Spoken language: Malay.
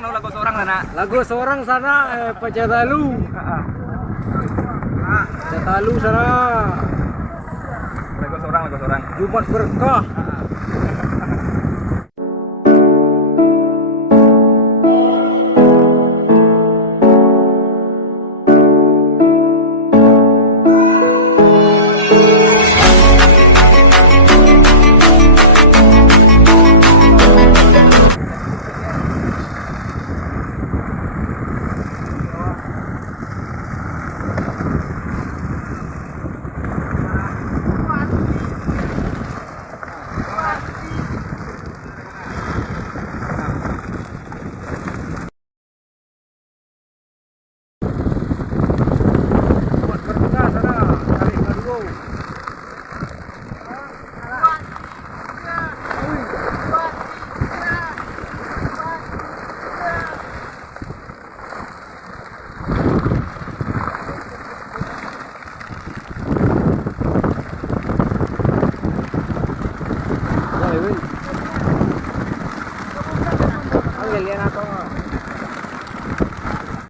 Lagu seorang sana. Lagu seorang sana, Pacatalu. Pacatalu sana. Lagu seorang. Jumat berkah. Ang galian ako.